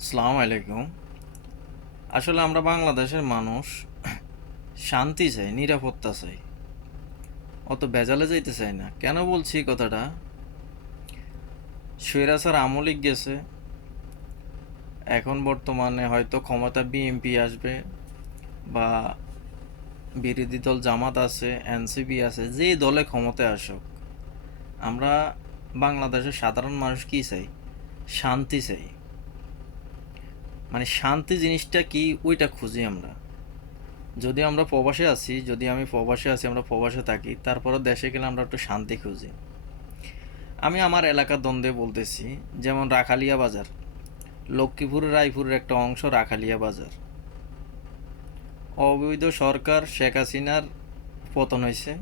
আসসালামু আলাইকুম। আসলে আমরা বাংলাদেশের মানুষ শান্তি চাই, নিরাপত্তা চাই, অত ভেজালে যাইতে চাই না। কেন বলছি এই কথাটা? স্বৈরাচার আমলিক গেছে, এখন বর্তমানে হয়তো ক্ষমতা বিএনপি আসবে বা বিরোধী দল জামাত আছে, এনসিপি আছে, যে দলে ক্ষমতায় আসুক, আমরা বাংলাদেশের সাধারণ মানুষ কি চাই? শান্তি চাই। মানে শান্তি জিনিসটা কি ওইটা খুঁজি আমরা। যদি আমরা প্রবাসে আছি, যদি আমি প্রবাসে আছি, আমরা প্রবাসে থাকি, তারপরে দেশে গেলে আমরা একটু শান্তি খুঁজি। আমি আমার এলাকার দ্বন্দ্বে বলতেছি, যেমন রাখালিয়া বাজার, লক্ষ্মীপুর রায়পুরের একটা অংশ রাখালিয়া বাজার। অবৈধ সরকার শেখ হাসিনার পতন হয়েছে,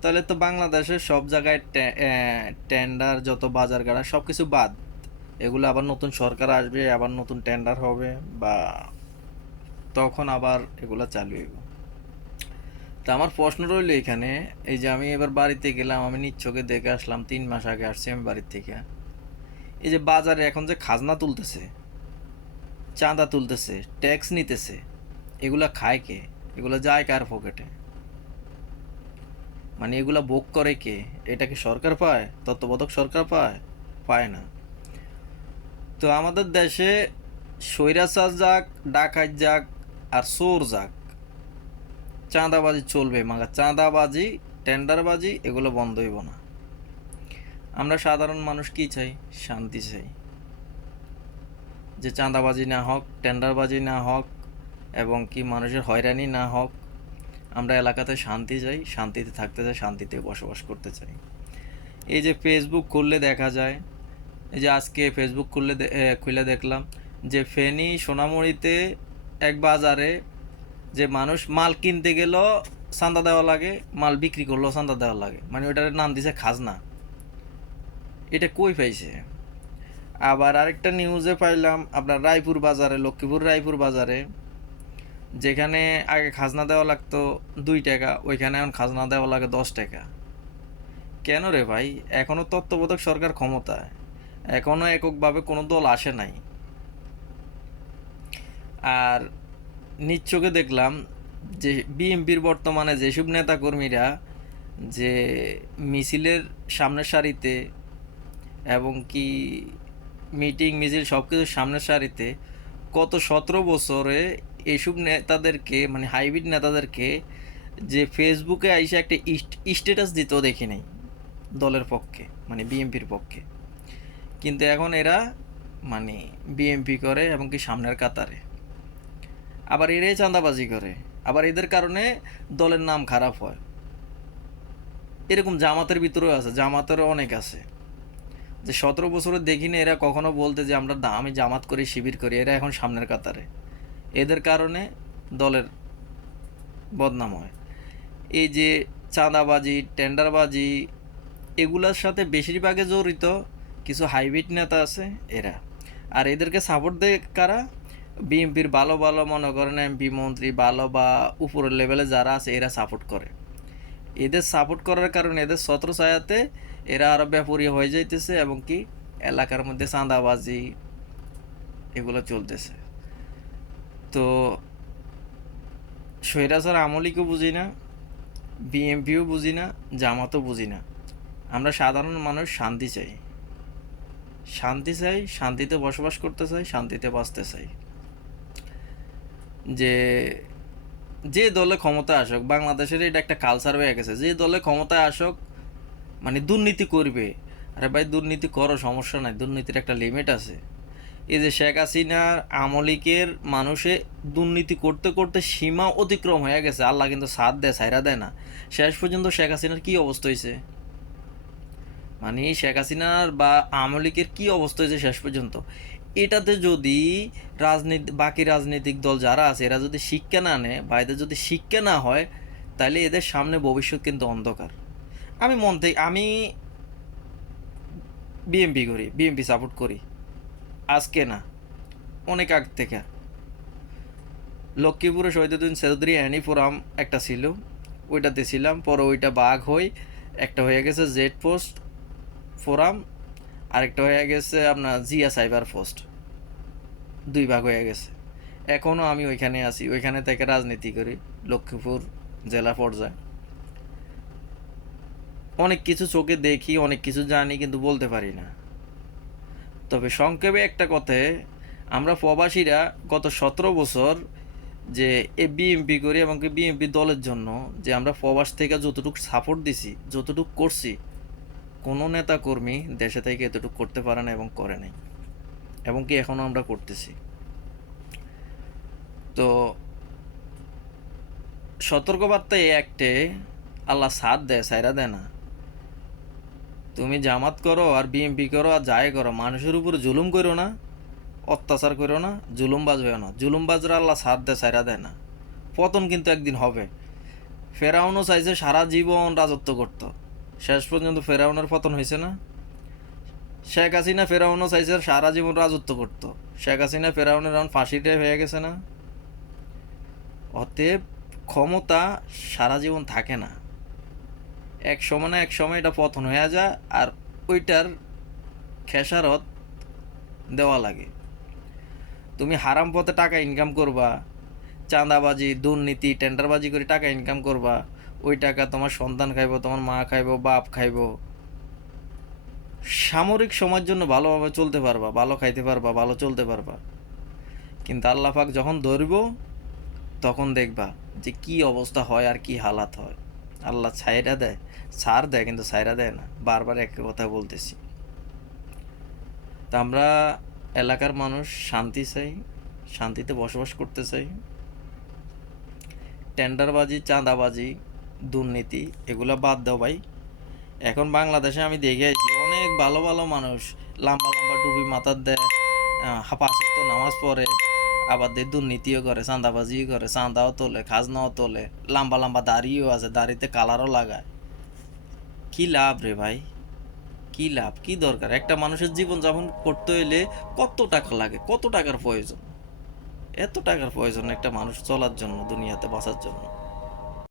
তাহলে তো বাংলাদেশের সব জায়গায় টেন্ডার, যত বাজার গাড়া সব কিছু বাদ। এগুলো আবার নতুন সরকার আসবে, আবার নতুন টেন্ডার হবে, বা তখন আবার এগুলো চালু হইব। তা আমার প্রশ্ন রইল এখানে, এই যে আমি এবার বাড়িতে গেলাম, আমি নিজ চোখে দেখে আসলাম, 3 মাস আগে আসছি আমি বাড়ির থেকে। এই যে বাজারে এখন যে খাজনা তুলতেছে, চাঁদা তুলতেছে, ট্যাক্স নিতেছে, এগুলা খায় কে? এগুলো যায় কার পকেটে? মানে এগুলা ভোগ করে কে? এটা কি সরকার পায়? তত্ত্বাবধায়ক সরকার পায়? পায় না। তো আমাদের দেশে স্বৈরাচার যাক, ডাকাত যাক, আর চোর যাক, চাঁদাবাজি চলবে। মাগা চাঁদাবাজি, টেন্ডারবাজি এগুলো বন্ধ হইব না। আমরা সাধারণ মানুষ কি চাই? শান্তি চাই। যে চাঁদাবাজি না হোক, টেন্ডারবাজি না হোক, এবং কি মানুষের হয়রানি না হোক। আমরা এলাকাতে শান্তি চাই, শান্তিতে থাকতে চাই, শান্তিতে বসবাস করতে চাই। এই যে ফেসবুক খুললে দেখা যায়, এই যে আজকে ফেসবুক খুলে দেখলাম যে ফেনী সোনামুড়িতে এক বাজারে যে মানুষ মাল কিনতে গেল চাঁদা দেওয়া লাগে, মাল বিক্রি করলেও চাঁদা দেওয়া লাগে। মানে ওটার নাম দিছে খাজনা। এটা কই পাইছে? আবার আরেকটা নিউজে পাইলাম আপনার রায়পুর বাজারে, লক্ষ্মীপুর রায়পুর বাজারে, যেখানে আগে খাজনা দেওয়া লাগতো 2 টাকা, ওইখানে এখন খাজনা দেওয়া লাগে 10 টাকা। কেন রে ভাই? এখনো তত্ত্বাবধায়ক সরকার ক্ষমতায়, এখনো এককভাবে কোনো দল আসে নাই। আর নিজ চোখে দেখলাম যে বিএনপির বর্তমানে যেসব নেতাকর্মীরা যে মিছিলের সামনের সারিতে, এবং কি মিটিং মিছিল সব কিছুর সামনের সারিতে, গত 17 বছরে এইসব নেতাদেরকে, মানে হাইব্রিড নেতাদেরকে, যে ফেসবুকে আইসা একটা স্ট্যাটাস দিতেও দেখি নাই দলের পক্ষে, মানে বিএনপির পক্ষে। কিন্তু এখন এরা মানে বিএনপি করে, এবং কি সামনের কাতারে। আবার এরাই চাঁদাবাজি করে, আবার এদের কারণে দলের নাম খারাপ হয়। এরকম জামাতের ভিতরেও আছে, জামাতেরও অনেক আছে, যে 17 বছরে দেখি না এরা কখনো বলতে যে আমি জামাত করি, শিবির করি। এরা এখন সামনের কাতারে, এদের কারণে দলের বদনাম হয়। এই যে চাঁদাবাজি, টেন্ডারবাজি, এগুলার সাথে বেশিরভাগে জড়িত কিছু হাইব্রিড নেতা আছে এরা। আর এদেরকে সাপোর্ট দেয় কারা? বিএনপির ভালো ভালো মনে করেন এমপি মন্ত্রী, ভালো বা উপরের লেভেলে যারা আছে এরা সাপোর্ট করে। এদের সাপোর্ট করার কারণে এদের ছত্রছায়াতে এরা আরও ব্যাপরীয় হয়ে যাইতেছে, এবং কি এলাকার মধ্যে চাঁদাবাজি এগুলো চলতেছে। তো স্বৈরাচার আমলিকেও বুঝি না, বিএমপিও বুঝি না, জামাতও বুঝি না। আমরা সাধারণ মানুষ শান্তি চাই, শান্তি চাই, শান্তিতে বসবাস করতে চাই, শান্তিতে বাঁচতে চাই। যে যে দলে ক্ষমতা আসুক, বাংলাদেশের এটা একটা কালচার হয়ে গেছে, যে দলে ক্ষমতায় আসুক মানে দুর্নীতি করবে। আরে ভাই, দুর্নীতি করো, সমস্যা নাই, দুর্নীতির একটা লিমিট আছে। এই যে শেখ হাসিনার আমলিকের মানুষে দুর্নীতি করতে করতে সীমা অতিক্রম হয়ে গেছে, আল্লাহ কিন্তু সাথ দেয়, সাইরা দেয় না। শেষ পর্যন্ত শেখ হাসিনার কী অবস্থা হয়েছে, মানে শেখ হাসিনার বা আমলিকের কী অবস্থা হয়েছে শেষ পর্যন্ত। এটাতে যদি বাকি রাজনৈতিক দল যারা আছে এরা যদি শিক্ষা না নেয়, বা এদের যদি শিক্ষা না হয়, তাহলে এদের সামনে ভবিষ্যৎ কিন্তু অন্ধকার। আমি মন থেকে আমি বিএমপি করি, বিএমপি সাপোর্ট করি, আজকে না, অনেক আগ থেকে। লক্ষ্মীপুরে শহীদুদ্দিন চৌধুরী অ্যানি ফোরাম একটা ছিল, ওইটাতে ছিলাম। পরে ওইটা বাঘ হই, একটা হয়ে গেছে জেড পোস্ট ফোরাম, আরেকটা হয়ে গেছে আপনার জিয়া সাইবার পোস্ট। দুই ভাগ হয়ে গেছে। এখনও আমি ওইখানে আছি, ওইখানে থেকে রাজনীতি করি লক্ষ্মীপুর জেলা পর্যায়ে। অনেক কিছু চোখে দেখি, অনেক কিছু জানি, কিন্তু বলতে পারি না। তবে সংক্ষেপে একটা কথায়, আমরা প্রবাসীরা গত 17 বছর যে এ বিএমপি করি এবং বিএমপি দলের জন্য যে আমরা প্রবাস থেকে যতটুকু সাপোর্ট দিছি, যতটুকু করছি, কোনো নেতা কর্মী দেশে থেকে এতটুকু করতে পারে না এবং করে নাই, এবং কি এখনও আমরা করতেছি। তো সতর্কবার্তা এই একটে, আল্লাহ সাথ দেয়, সাইরা দেয় না। তুমি জামাত করো আর বিএমপি করো আর যাই করো, মানুষের উপর জুলুম করো না, অত্যাচার করো না, জুলুমবাজ হয়েও না। জুলুমবাজরা আল্লাহ সাথ দেয়, সাইরা দেয় না। পতন কিন্তু একদিন হবে। ফেরাউনও চাইছে সারা জীবন রাজত্ব করত, শেষ পর্যন্ত ফেরাউনের পতন হয়েছে না। শেখ হাসিনা ফেরাউনও চাইছে সারা জীবন রাজত্ব করত, শেখ হাসিনা ফেরাউনের এখন ফাঁসিটাই হয়ে গেছে না। অতএব ক্ষমতা সারা জীবন থাকে না, এক সময় না এক সময় এটা পতন হয়ে যায়, আর ওইটার খেসারত দেওয়া লাগে। তুমি হারাম পথে টাকা ইনকাম করবা, চাঁদাবাজি, দুর্নীতি, টেন্ডারবাজি করে টাকা ইনকাম করবা, ওই টাকা তোমার সন্তান খাইব, তোমার মা খাইব, বাপ খাইব। সামরিক সময়ের জন্য ভালোভাবে চলতে পারবা, ভালো খাইতে পারবা, ভালো চলতে পারবা, কিন্তু আল্লাহ পাক যখন ধরব তখন দেখবা যে কি অবস্থা হয় আর কি হালাত হয়। আল্লাহ ছাইরা দেয়, ছাড় দেয়, কিন্তু ছাইরা দেয় না। বারবার একই কথা বলতেছি। তা আমরা এলাকার মানুষ শান্তি চাই, শান্তিতে বসবাস করতে চাই। টেন্ডারবাজি, চাঁদাবাজি, দুর্নীতি এগুলো বাদ দাও ভাই। এখন বাংলাদেশে আমি দেখে আছি অনেক ভালো ভালো মানুষ লম্বা লম্বা টুপি মাথার দেয়, পাঁচ ওয়াক্ত নামাজ পড়ে, আবার দিয়ে দুর্নীতিও করে, চাঁদাবাজিও করে, চাঁদাও তোলে, খাজনাও তোলে, লম্বা লম্বা দাড়িও আছে, দাড়িতে কালারও লাগায়। কি লাভ রে ভাই? কি লাভ? কি দরকার? একটা মানুষের জীবন যাপন করতে হইলে কত টাকা লাগে, কত টাকার প্রয়োজন? এত টাকার প্রয়োজন একটা মানুষ চলার জন্য, দুনিয়াতে বাঁচার জন্য?